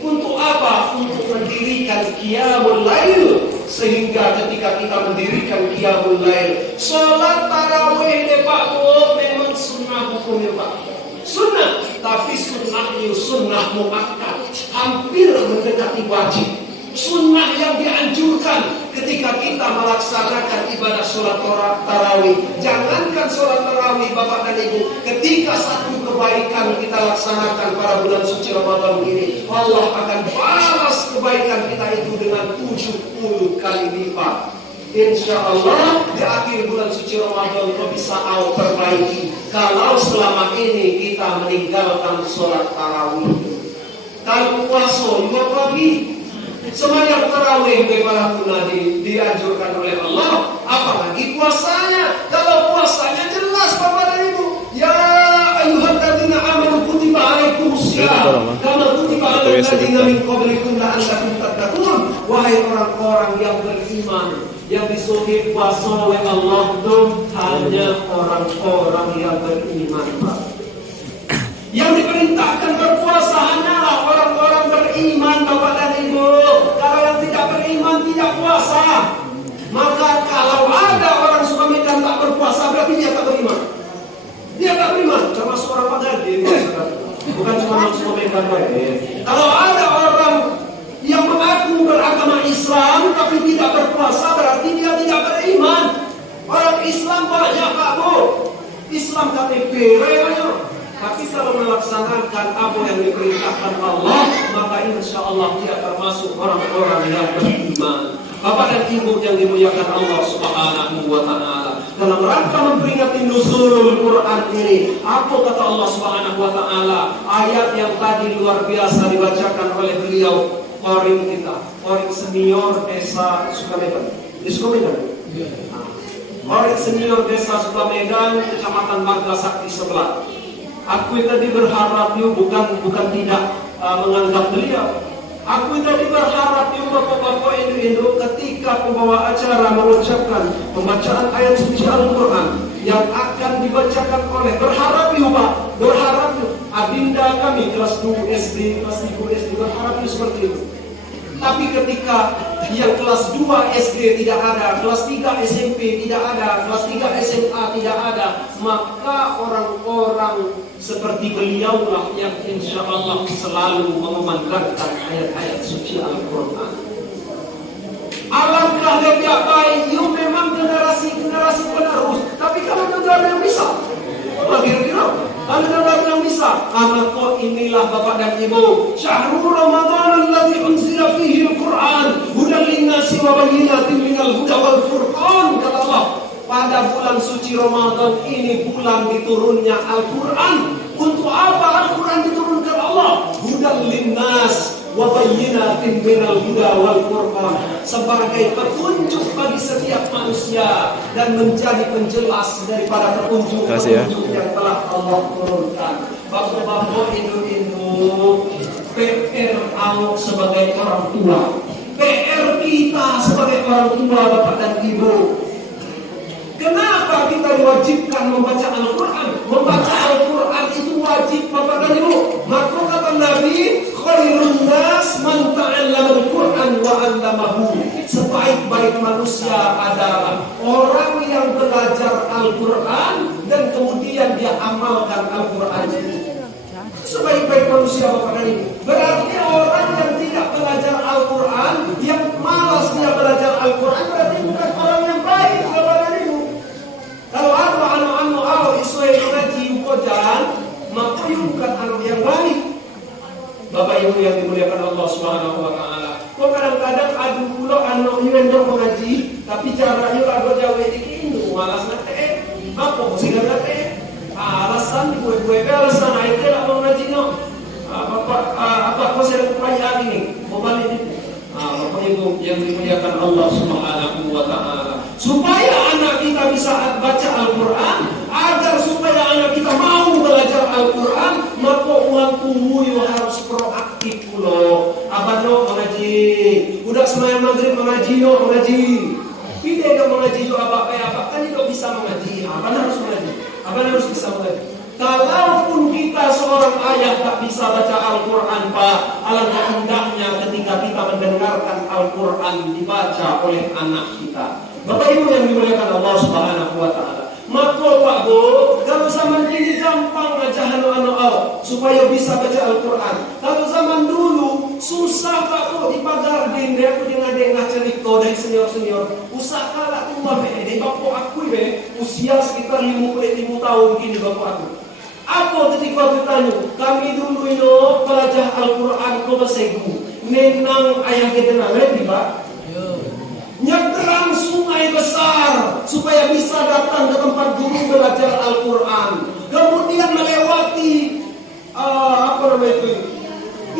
Untuk apa? Untuk mendirikan qiyamul lail. Sehingga ketika kita mendirikan qiyamul lail, sholat tarawih deh Pak Bu, memang sunnah hukumnya Pak. Sunnah, tapi sunnahnya sunnah muakkad, hampir mendekati wajib. Sunnah yang dianjurkan ketika kita melaksanakan ibadah sholat tarawih. Jangankan sholat tarawih Bapak dan Ibu, ketika satu kebaikan kita laksanakan pada bulan suci Ramadan ini, Allah akan balas kebaikan kita itu dengan 70 kali lipat. Insya Allah di akhir bulan suci Ramadan kita bisa perbaiki. Kalau selama ini kita meninggalkan sholat tarawih, kalau puasa juga pagi, semayang tarawih bagaimana pula dianjurkan oleh Allah, apalagi puasanya. Kalau puasanya jelas Bapak dan Ibu, ya ayyuhalladzina amanu kutiba alaikumusiyam kama kutiba alal ladzina min qablikum la'allakum tattaqun. Wahai orang-orang yang beriman, yang disuruh puasa oleh Allah itu hanya orang-orang yang beriman, Pak. Yang diperintahkan berpuasa hanyalah orang-orang beriman Bapak dan Ibu. Kalau yang tidak beriman tidak puasa. Maka kalau ada orang Sukamedan tak berpuasa, berarti dia tak beriman. Dia tak beriman, termasuk orang Pagadi. Bukan cuma orang Sukamedan. Kalau ada orang yang mengaku beragama Islam tapi tidak berpuasa, berarti dia tidak beriman. Orang Islam banyak Pak Bu. Islam KTP banyak. Tapi kalau melaksanakan apa yang diperintahkan Allah, maka insya Allah dia termasuk orang-orang yang beriman. Bapak dan Ibu yang dimuliakan Allah Subhanahu wa Ta'ala, dalam rangka memperingati nuzulul Quran ini, apa kata Allah Subhanahu wa Ta'ala? Ayat yang tadi luar biasa dibacakan oleh beliau, Qorim kita, Qorim senior desa Sukamedan. Di Sukamedan? Qorim senior desa Sukamedan, Kecamatan Marga Sakti sebelah. Aku tadi berharap bukan tidak menganggap beliau. Aku tadi berharap Bapak-bapak Indo ketika pembawa acara mengucapkan pembacaan ayat suci Al-Quran yang akan dibacakan oleh berharap Pak, berharap adinda kami kelas 2 SD, kelas 3 SD berharap seperti itu. Tapi ketika yang kelas 2 SD tidak ada, kelas 3 SMP tidak ada, kelas 3 SMA tidak ada, maka orang-orang seperti beliaulah yang insya Allah selalu mengumandangkan ayat-ayat suci Al-Quran. Alangkah lebih baik, you memang generasi penerus, tapi kalau negara yang bisa, kira-kira kalau negara yang bisa, maka inilah Bapak dan Ibu, syahrul Ramadan alladzi unzila fihi al-Quran hudan lin-nasi wa bayyinatin minal huda wal furqan. Kata Allah, pada bulan suci Ramadan ini bulan diturunnya Al-Quran. Untuk apa Al-Quran diturunkan Allah? Hudan linnas wa bayyinatin minal huda wal furqan, sebagai petunjuk bagi setiap manusia dan menjadi penjelas daripada petunjuk yang telah Allah turunkan. Bapak-bapak Indo, PR awak sebagai orang tua, PR kita sebagai orang tua Bapak dan Ibu. Kenapa kita diwajibkan membaca Al-Quran? Membaca Al-Quran itu wajib Bapak dan Ibu. Maka kata Nabi, khairun nas man ta'allama al-Quran wa 'allamahu. Sebaik-baik manusia adalah orang yang belajar Al-Quran dan kemudian dia amalkan Al-Quran itu. Sebaik-baik manusia Bapak dan Ibu. Berarti orang yang tidak belajar Al-Quran, yang malas dia belajar Al-Quran, berarti bukan orang yang baik Bapak dan Ibu. Kalau anak isuai ngaji ukojan, maka bukan anak yang baik. Bapak Ibu yang dimuliakan Allah Subhanahu wa Ta'ala. Kok kadang-kadang adu pula anak yang mengaji, tapi caranya agak jauh dikit, malas nate. Apa sih nate? Alasan gue alasan itu lah mengaji no. Apa saya upaya ini? Mau balik itu. Bapak Ibu yang dimuliakan Allah Subhanahu wa Ta'ala, supaya anak kita bisa baca Al-Quran, agar supaya anak kita mau belajar Al-Quran, maka uang tunggu semayang maghrib mengaji, Tidak ada mengaji juga apa kan tidak bisa mengaji. Apa harus mengaji? Apa harus bisa mengaji? Kalaupun kita seorang ayah tak bisa baca Al-Quran, Pak, alangkah indahnya ketika kita mendengarkan Al-Quran dibaca oleh anak kita. Bapak Ibu yang dimuliakan Allah Subhanahu wa Ta'ala. Maka Pak Bu, kalau zaman ini gampang aja supaya bisa baca Al-Quran. Kalau zaman dulu susah Pak Bu, di pagar dinding aku dengar cerita dari senior-senior. Usaha kalah tua di bapak aku usia sekitar 55 tahun gini bapak aku. Apa ketika bertanya, kami dulu ini belajar Al-Quran ke bahasa ibu. Nenang ayah kita nanti Pak. Nyebrang sungai besar supaya bisa datang ke tempat guru belajar Al-Quran. Kemudian melewati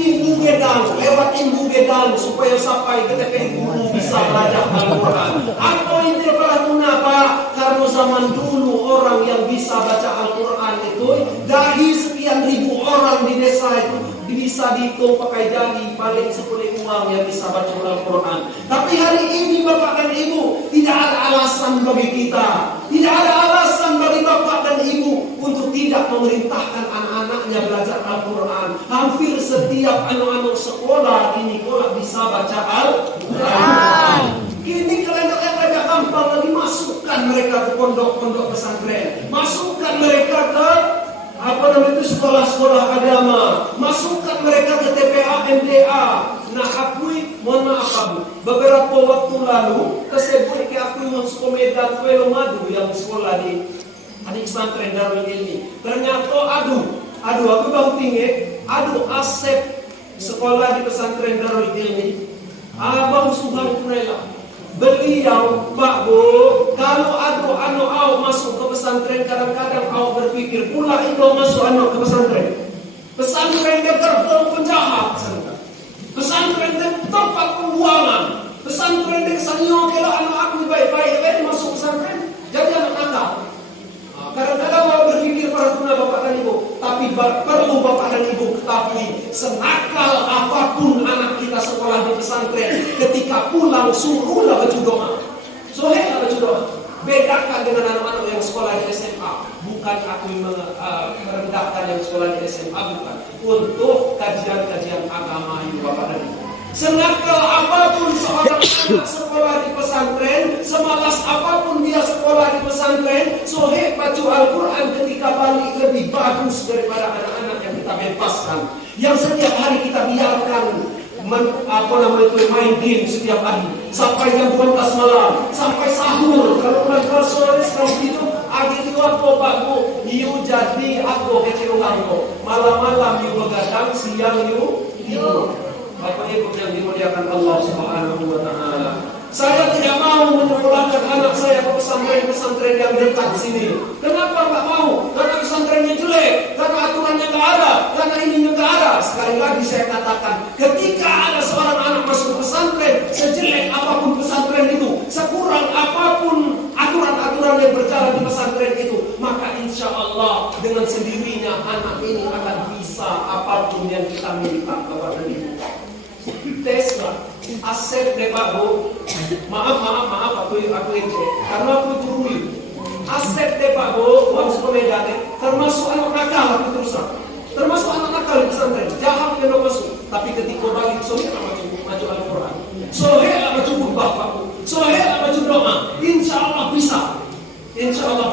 Imbu Gedang, lewat Imbu Gedang supaya sampai ke TPI guru bisa belajar Al-Quran. Apa itu kenapa? Karena zaman dulu orang yang bisa baca Al-Quran itu dari sekian ribu orang di desa itu bisa dihitung pakai jari paling 10 orang yang bisa baca Al-Quran. Tapi hari ini Bapak dan Ibu tidak ada alasan bagi kita, tidak ada alasan bagi Bapak dan Ibu untuk tidak memerintahkan anak-anaknya belajar Al-Quran. Hampir setiap anak-anak sekolah kini bisa baca Al-Quran. Kini kelengkap-kelengkap gampang lagi masukkan mereka ke pondok-pondok pesantren, masukkan mereka ke sekolah-sekolah agama, masukkan mereka ke TPA MDA. Nah, mohon maaf Bu, beberapa waktu lalu tersebut aku masuk ke Medan Madu yang sekolah di adik pesantren Darul Ilmi. Ternyata aku baru tinggi, Asep sekolah di pesantren Darul Ilmi. Abang Subhan Kurela. Beliau, Pak Bu, kalau anak masuk ke pesantren, kadang-kadang berpikir pula itu masuk anak ke pesantren. Pesantren dia gerbong penjahat, pesantren dia tempat pembuangan, pesantren dia kesannya kalau anak aku baik-baik masuk pesantren, jadi anak nakal. Kadang-kadang orang berpikir para tuna Bapak dan Ibu, tapi perlu Bapak dan Ibu ketahui, senakal apapun anak kita sekolah di pesantren, ketika pulang suruhlah baca doa. Sohehlah baca doa. Bedakan dengan anak-anak yang sekolah di SMA. Bukan aku merendahkan yang sekolah di SMA, bukan. Untuk kajian-kajian agama ini Bapak dan Ibu. Senakal apapun seorang anak sekolah di pesantren, semalas apapun dia sekolah di pesantren, soheh baca Al-Quran ketika balik lebih bagus daripada anak-anak yang kita bebaskan, yang setiap hari kita biarkan main game setiap hari sampai jam 12 malam, sampai sahur. Kalau bulan sore seperti itu, akhirnya apa Pak Bu? You jadi aku kecewa kok. Malam-malam you begadang, siang you tidur. Bapak Ibu yang dimuliakan Allah Subhanahu wa Ta'ala. Saya tidak mau menyekolahkan anak saya ke pesantren-pesantren yang dekat sini. Kenapa nggak mau? Karena pesantrennya jelek, karena aturannya nggak ada, karena ininya nggak ada. Sekali lagi saya katakan, ketika ada seorang anak masuk pesantren, sejelek apapun pesantren itu, sekurang apapun aturan-aturan yang berjalan di pesantren itu, maka insya Allah dengan sendirinya anak ini akan bisa apapun yang kita minta kepada Ibu. Tesla, Asep deh Pak Bu. Maaf aku cek karena aku turun. Asep deh Pak Bu, masuk ke Medan, termasuk anak nakal aku terusan. Termasuk anak nakal di pesantren, jahat yang masuk. Tapi ketika balik soheh maju Al-Quran, soheh maju Bapak Bu, soheh maju doa. Insya Allah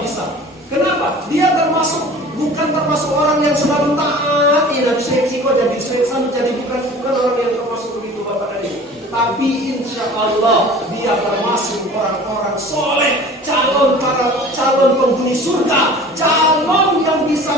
bisa. Kenapa? Dia bukan termasuk orang yang selalu taat. Nabi Syekh jadi bukan orang yang termasuk begitu Bapak dan Ibu. Tapi insya Allah dia termasuk orang-orang soleh, calon penghuni surga, calon yang bisa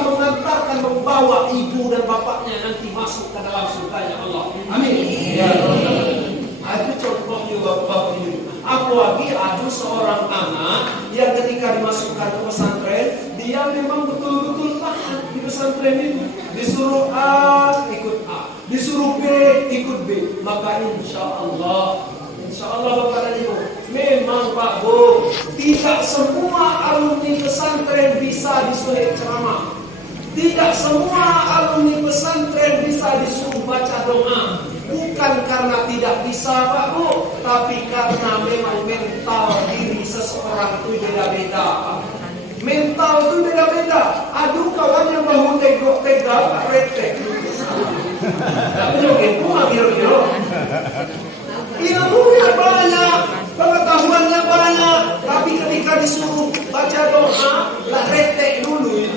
membawa ibu dan bapaknya nanti masuk ke dalam surganya Allah. Amin. Ya Allah. Itu contohnya Bapak-bapak ini. Apalagi ada seorang anak yang ketika dimasukkan ke pesantren, dia memang betul-betul taat di pesantren itu. Disuruh A, ikut A. Disuruh B, ikut B. Maka insya Allah Bapak dan Ibu, memang Pak Bu, tidak semua alumni pesantren bisa disuruh ceramah. Tidak semua alumni pesantren bisa disuruh baca doa. Bukan karena tidak bisa Pak Bu, tapi karena memang mental diri seseorang itu beda-beda. Mental itu beda-beda. Aduh, kawan yang bahu tegok tegak retek. Tapi joget pun kira-kira. Ilmunya banyak, pengetahuannya banyak, tapi ketika disuruh baca doa, lah retek dulu.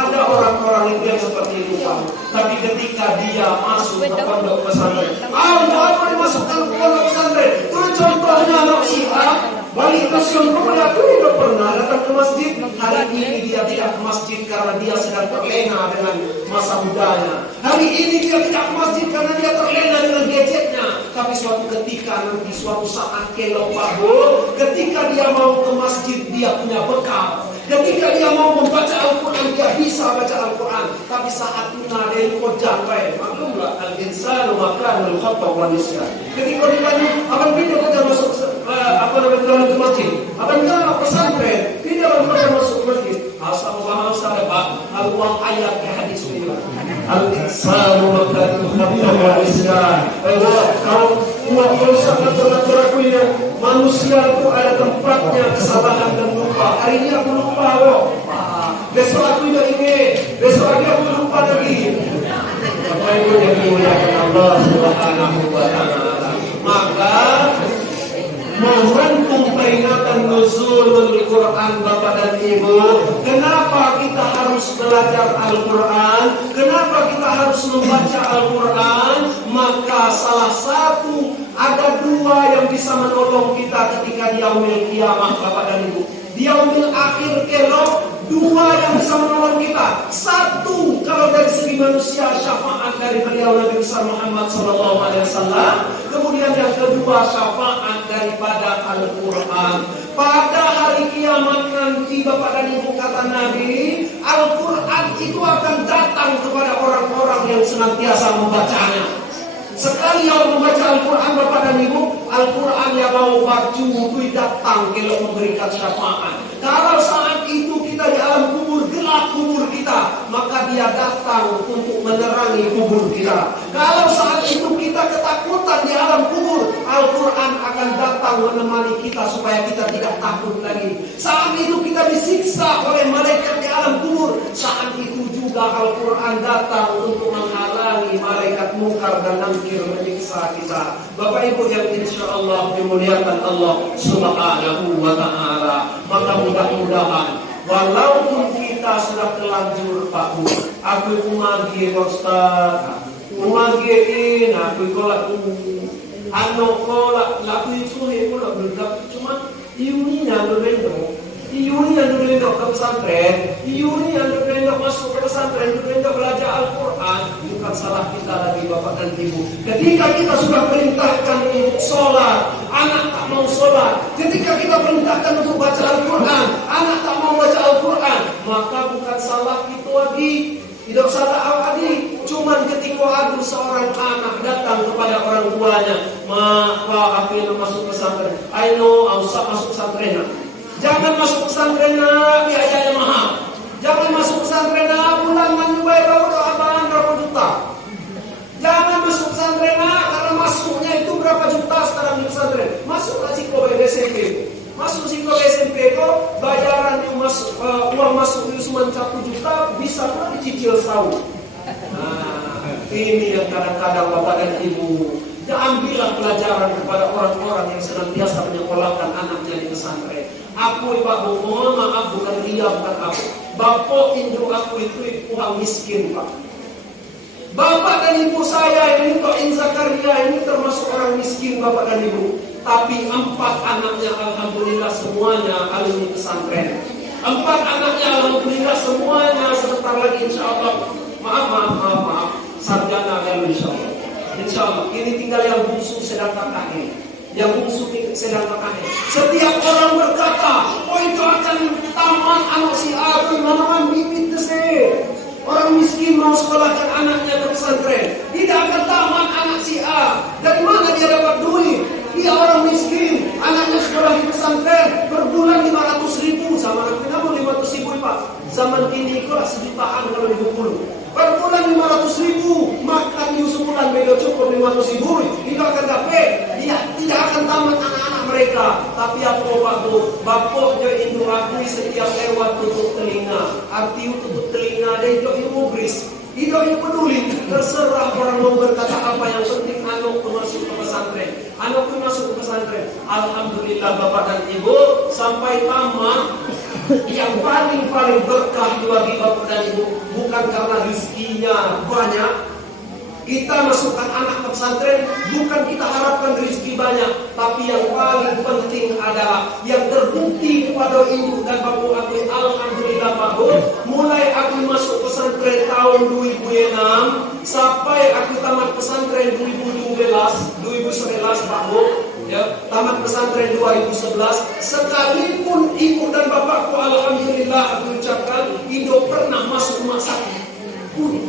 Ada orang-orang itu yang seperti itu, Pak. Tapi ketika dia masuk ke pondok pesantren, apa dimasukkan ke pondok pesantren? Itu contohnya anak Syiah. Balik stasiun Kemudian itu tidak pernah datang ke masjid. Hari ini dia tidak ke masjid karena dia sedang terlena dengan masa mudanya. Hari ini dia tidak ke masjid karena dia terlena dengan gadgetnya. Tapi suatu ketika nanti suatu saat kelok pahul, ketika dia mau ke masjid dia punya bekal. Ketika dia mau membaca Al-Quran, dia bisa baca Al-Quran. Tapi saat itu ada yang kojang baik. Maklumlah, al-insanu makanul khata wa nisyan. Ketika ditanya, abang pindah kota masuk ke masjid? Abang enggak pesantren, pindah kota masuk ke masjid. Astagfirullah, Pak. Allah ayat hadis ini. Al-insanu makanul khata wa nisyan. Kalau sangat berat-berat manusia itu ada tempatnya kesalahan dan lupa. Hari ini aku lupa kok. Besok aku tidak ingat. Besok lagi aku lupa lagi. Apa itu yang dimuliakan Allah Subhanahu wa Ta'ala? Maka momentum peringatan nuzulul Quran Bapak dan Ibu, kenapa kita harus belajar Al-Quran? Kenapa kita harus membaca Al-Quran? Maka salah satu ada dua yang bisa menolong kita ketika di yaumil kiamah Bapak dan Ibu. Di yaumil akhir kelak, dua yang bisa menolong kita. Satu, kalau dari segi manusia syafaat dari beliau Nabi besar Muhammad SAW. Kemudian yang kedua syafaat daripada Al-Quran. Pada hari kiamat nanti Bapak dan Ibu kata Nabi, Al-Quran itu akan datang kepada orang-orang yang senantiasa membacanya. Sekali yang membaca Al-Quran Bapak dan Ibu, Al-Quran yang mau baju itu datang kalau memberikan syafaat. Kalau saat itu kita di alam kubur, gelap kubur kita, maka dia datang untuk menerangi kubur kita. Kalau saat itu kita ketakutan di alam kubur, Al-Quran akan datang menemani kita supaya kita tidak takut lagi. Saat itu kita disiksa oleh malaikat di alam kubur, saat itu juga Al-Quran datang untuk menghalangi malaikat mungkar dan nakir menyiksa kita. Bapak Ibu yang insya Allah dimuliakan Allah Subhanahu wa Ta'ala, maka mudah-mudahan walaupun kita sudah terlanjur Pak Bu, aku umagi Ustaz, umagiin aku kolak kolak laku itu kolak bergab cuma iuninya berbeda. Iuni yang dulu ke pesantren, Iuni yang dulu masuk ke pesantren, dulu belajar Al-Quran, bukan salah kita lagi Bapak dan Ibu. Ketika kita sudah perintahkan untuk sholat, anak tak mau sholat. Ketika kita perintahkan untuk baca Al-Quran, anak tak mau baca Al-Quran, maka bukan salah itu lagi. Tidak salah lagi. Cuman ketika ada seorang anak datang kepada orang tuanya, Pak, aku ingin masuk pesantren. Ayo, usah masuk pesantren. Jangan masuk pesantren biayanya mahal. Jangan masuk pesantren bulanan bayar berapa juta. Jangan masuk pesantren karena masuknya itu berapa juta sekarang di pesantren. Masuk Siko SMP. Masuk Siko SMP kok bayaran yang masuk uang masuk itu cuma 1 juta bisa pula dicicil setahun. Nah, ini yang kadang-kadang Bapak dan Ibu, ambillah pelajaran kepada orang-orang yang senantiasa menyekolahkan anaknya di pesantren. Aku Pak Bu, mohon maaf bukan dia, bukan aku. Bapak induk aku itu orang miskin Pak. Bapak dan Ibu saya ini Pak Zakaria ini termasuk orang miskin Bapak dan Ibu. Tapi 4 anaknya alhamdulillah semuanya alumni pesantren. 4 anaknya alhamdulillah semuanya sebentar lagi insya Allah. Maaf. Sarjana kan insya Allah. Insya Allah. Ini tinggal yang bungsu sedang kakaknya. Yang bungsu sedang kakaknya. Setiap orang berkata, oh itu akan tamat anak si A, mana bibit sih. Orang miskin mau sekolahkan anaknya ke pesantren, tidak akan tamat anak si A. Dari mana dia dapat duit? Dia orang miskin, anaknya sekolah di pesantren, per bulan 500.000. Zaman aku namun 500.000 Pak. Zaman kini kok 1 jutaan kalau dibukul. Per bulan 500.000, makan di sebulan beda cukup 500.000. tidak akan dapat. Dia tidak akan tamat anak-anak mereka. Tapi apa Pak Bu? Bapaknya itu akui setiap lewat tutup telinga. Arti tutup telinga dia itu mubris. Tidak yang peduli, terserah orang mau berkata apa, yang penting anakku masuk ke pesantren. Anakku masuk ke pesantren. Alhamdulillah Bapak dan Ibu, sampai tamat. Yang paling berkah bagi Bapak dan Ibu bukan karena rezekinya banyak. Kita masukkan anak ke pesantren bukan kita harapkan rezeki banyak, tapi yang paling penting adalah yang terbukti kepada ibu dan bapak aku. Alhamdulillah Pak Bu, mulai aku masuk pesantren tahun 2006 sampai aku tamat pesantren 2011 Pak Bu, ya, tamat pesantren 2011. Sekalipun ibu dan bapakku alhamdulillah aku ucapkan tidak pernah masuk rumah sakit.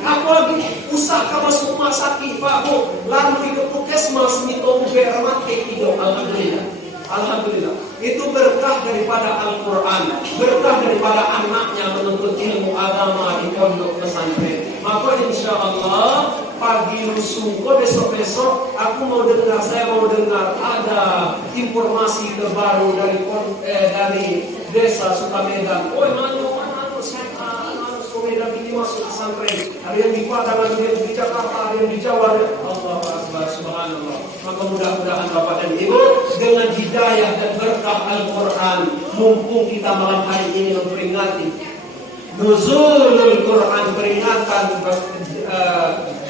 Apalagi usaha masuk rumah sakit Pak Bu, lalu ke puskesmas minta bermatik hidup. Alhamdulillah. Itu berkah daripada Al-Quran, berkah daripada anaknya menuntut ilmu agama di pondok pesantren. Maka insya Allah pagi lusuh, besok-besok aku saya mau dengar ada informasi terbaru dari desa Sukamedan. Oh Medan ini masuk pesantren. Ada yang di Padang, ada yang di Jakarta, ada yang di Jawa. Allah Akbar, subhanallah. Maka mudah-mudahan Bapak dan Ibu dengan hidayah dan berkah Al-Quran, mumpung kita malam hari ini memperingati Nuzulul Quran, peringatan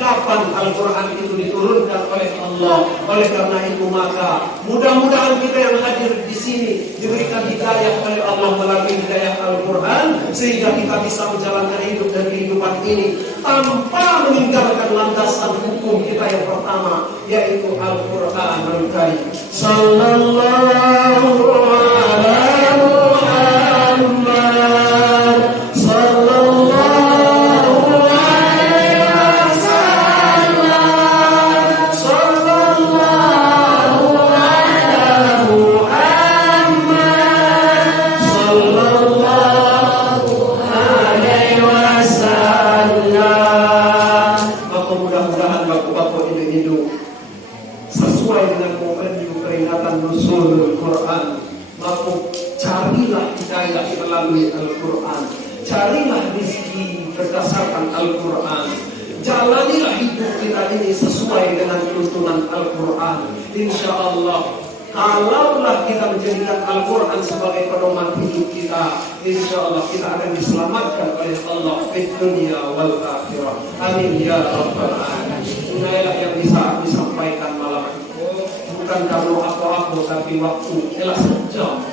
kapan Al-Quran itu diturunkan oleh Allah. Oleh karena itu maka mudah-mudahan kita yang hadir di sini diberikan hidayah oleh Allah melalui hidayah Al-Quran, sehingga kita bisa menjalankan hidup dan kehidupan ini tanpa meninggalkan landasan hukum kita yang pertama, yaitu Al-Quran Al-Karim. Sallallahu alaihi Muhammad. Al-Quran, carilah rezeki berdasarkan Al-Quran, jalanilah hidup kita ini sesuai dengan tuntunan Al-Quran. Insya Allah, kalaulah kita menjadikan Al-Quran sebagai pedoman hidup kita, insya Allah kita akan diselamatkan oleh Allah di dunia wal akhirah. Amin ya rabbal alamin. Inilah yang bisa disampaikan malam ini. Bukan karena aku tapi waktu telah sejam.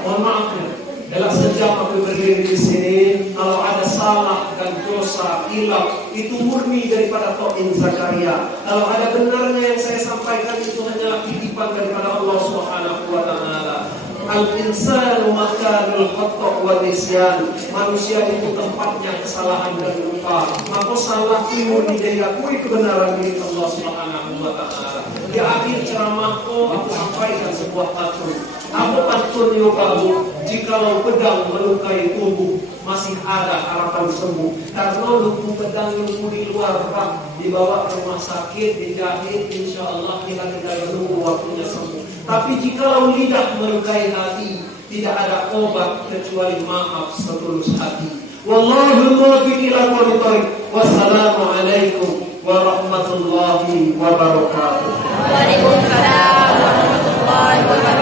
Mohon maaf ya, dalam sejam aku berdiri di sini. Kalau ada salah dan dosa, hilaf, itu murni daripada To'in Zakaria. Kalau ada benarnya yang saya sampaikan, itu hanyalah titipan daripada Allah Subhanahu wa Ta'ala. Al-insanu makanul khata' wa nisyan. Manusia itu tempatnya kesalahan dan lupa. Maka salah murni diakui, kebenaran milik Allah Subhanahu wa Ta'ala. Di akhir ceramahku aku sampaikan sebuah pantun. Apa pantunnya Pak Bu? Jikalau pedang melukai tubuh, masih ada harapan sembuh. Karena luka pedang lumpuh di luar Pak, dibawa ke rumah sakit, dijahit, insya Allah kita tinggal menunggu waktunya sembuh. Tapi jikalau lidah melukai hati, tidak ada obat kecuali maaf setulus hati. Wallahu muwaffiq ila aqwamit thoriq. Wassalamualaikum warahmatullahi wabarakatuh. Waalaikumsalam warahmatullahi wabarakatuh.